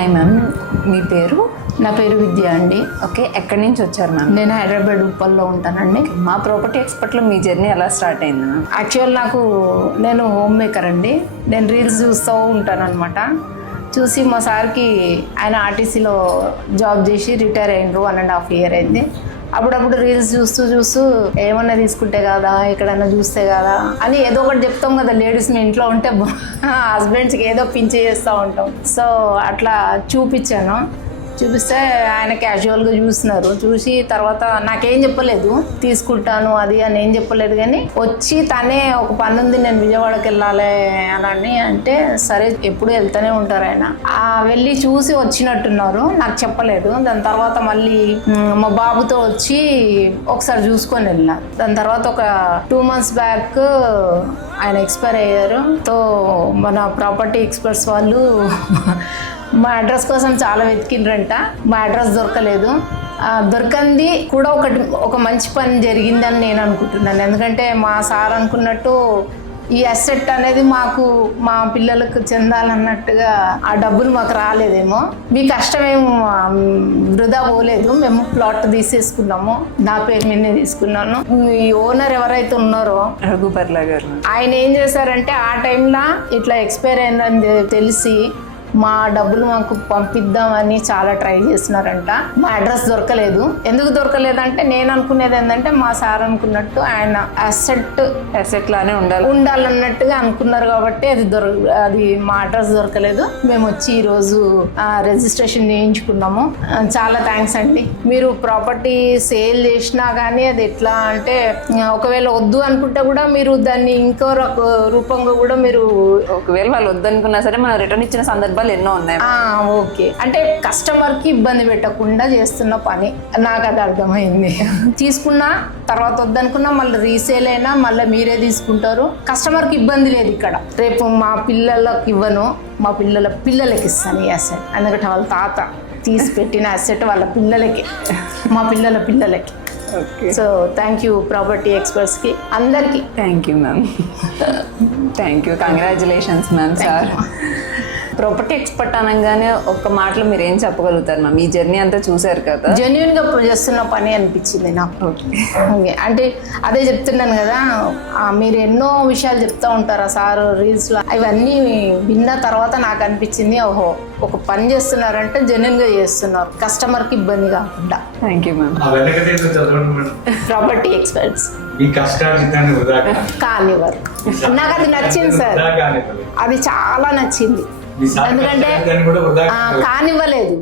Hi ma'am, మీ పేరు? నా పేరు విద్య అండి. ఓకే, ఎక్కడి నుంచి వచ్చారు మ్యామ్? నేను హైదరాబాద్ ఉప్పల్లో ఉంటానండి. మా ప్రాపర్టీ ఎక్స్పర్ట్లో మీ జర్నీ ఎలా స్టార్ట్ అయింది మ్యామ్? యాక్చువల్ నేను హోమ్ మేకర్ అండి. నేను రీల్స్ చూస్తూ ఉంటాను అనమాట. చూసి మా సార్కి ఆయన ఆర్టీసీలో జాబ్ చేసి రిటైర్ అయినరు, 1.5 year అయింది. అప్పుడప్పుడు రీల్స్ చూస్తూ ఏమన్నా తీసుకుంటే కదా, ఎక్కడన్నా చూస్తే కదా అని ఏదో ఒకటి చెప్తాం కదా. లేడీస్ మీ ఇంట్లో ఉంటే హస్బెండ్స్కి ఏదో పింఛ చేస్తూ ఉంటాం. సో అట్లా చూపిస్తే ఆయన క్యాజువల్గా చూస్తున్నారు. చూసి తర్వాత నాకేం చెప్పలేదు, తీసుకుంటాను అది అని ఏం చెప్పలేదు. కానీ వచ్చి తనే ఒక పని ఉంది, నేను విజయవాడకి వెళ్ళాలి అని అంటే సరే ఎప్పుడు వెళ్తూనే ఉంటారు ఆయన. వెళ్ళి చూసి వచ్చినట్టున్నారు, నాకు చెప్పలేదు. దాని తర్వాత మళ్ళీ మా బాబుతో వచ్చి ఒకసారి చూసుకొని వెళ్ళిన. దాని తర్వాత ఒక 2 months బ్యాక్ ఆయన ఎక్స్పైర్ అయ్యారు. తో మన ప్రాపర్టీ ఎక్స్పర్ట్స్ వాళ్ళు మా అడ్రస్ కోసం చాలా వెతికిండ్రంట. మా అడ్రస్ దొరకలేదు. దొరకంది కూడా ఒక మంచి పని జరిగిందని నేను అనుకుంటున్నాను. ఎందుకంటే మా సార్ అనుకున్నట్టు ఈ అసెట్ అనేది మాకు మా పిల్లలకు చెందాలన్నట్టుగా ఆ డబ్బులు మాకు రాలేదేమో. మీ కష్టమేమో వృధా పోలేదు. మేము ప్లాట్ తీసేసుకున్నాము, నా పేరు మీదనే తీసుకున్నాను. ఈ ఓనర్ ఎవరైతే ఉన్నారో రఘుపర్ల గారు, ఆయన ఏం చేశారంటే ఆ టైంలో ఇట్లా ఎక్స్పైర్ అయిందని తెలిసి మా డబ్బులు మాకు పంపిద్దామని చాలా ట్రై చేస్తున్నారంట. మా అడ్రస్ దొరకలేదు. ఎందుకు దొరకలేదంటే నేను అనుకునేది ఏంటంటే మా సార్ అనుకున్నట్టు ఆయన అసెట్ లానే ఉండాలన్నట్టుగా అనుకున్నారు. కాబట్టి అది మా అడ్రస్ దొరకలేదు. మేము వచ్చి ఈరోజు రిజిస్ట్రేషన్ చేయించుకున్నాము. చాలా థ్యాంక్స్ అండి. మీరు ప్రాపర్టీ సేల్ చేసినా కానీ అది ఎట్లా అంటే ఒకవేళ వద్దు అనుకుంటే కూడా మీరు దాన్ని ఇంకో రూపంగా కూడా మీరు ఒకవేళ వాళ్ళు వద్దనుకున్నా సరే మనం రిటర్న్ ఇచ్చిన సందర్భాలు ఎన్నో ఉన్నాయి. ఓకే, అంటే కస్టమర్ కి ఇబ్బంది పెట్టకుండా చేస్తున్న పని నాకు అది అర్థమైంది. తీసుకున్నా తర్వాత వద్దనుకున్నా మళ్ళీ రీసేల్ అయినా మళ్ళీ మీరే తీసుకుంటారు. కస్టమర్ కి ఇబ్బంది లేదు ఇక్కడ. రేపు మా పిల్లలకు ఇవ్వను, మా పిల్లలకి ఇస్తాను ఈ అసెట్. ఎందుకంటే వాళ్ళ తాత తీసి పెట్టిన అసెట్ వాళ్ళ పిల్లలకి, మా పిల్లలకి. సో థ్యాంక్ యూ ప్రాపర్టీ ఎక్స్పర్ట్స్కి అందరికీ. Thank you ma'am. Thank you, congratulations ma'am. Sir property expert అనగానే ఒక్క మాటలో మీరు ఏం చెప్పగలుగుతారు మ్యామ్? ఈ జర్నీ అంతా చూసారు కదా, జెన్యున్గా చేస్తున్న పని అనిపించింది నాకు. ఓకే, అంటే అదే చెప్తున్నాను కదా, మీరు ఎన్నో విషయాలు చెప్తూ ఉంటారు సార్ రీల్స్లో. అవన్నీ విన్న తర్వాత నాకు అనిపించింది, ఓహో ఒక పని చేస్తున్నారంటే జెన్యున్గా చేస్తున్నారు, కస్టమర్కి ఇబ్బంది కాకుండా. Thank you ma'am. Property experts కానివ్వరు. నాకు అది నచ్చింది సార్, అది చాలా నచ్చింది. ఎందుకంటే కానివ్వలేదు.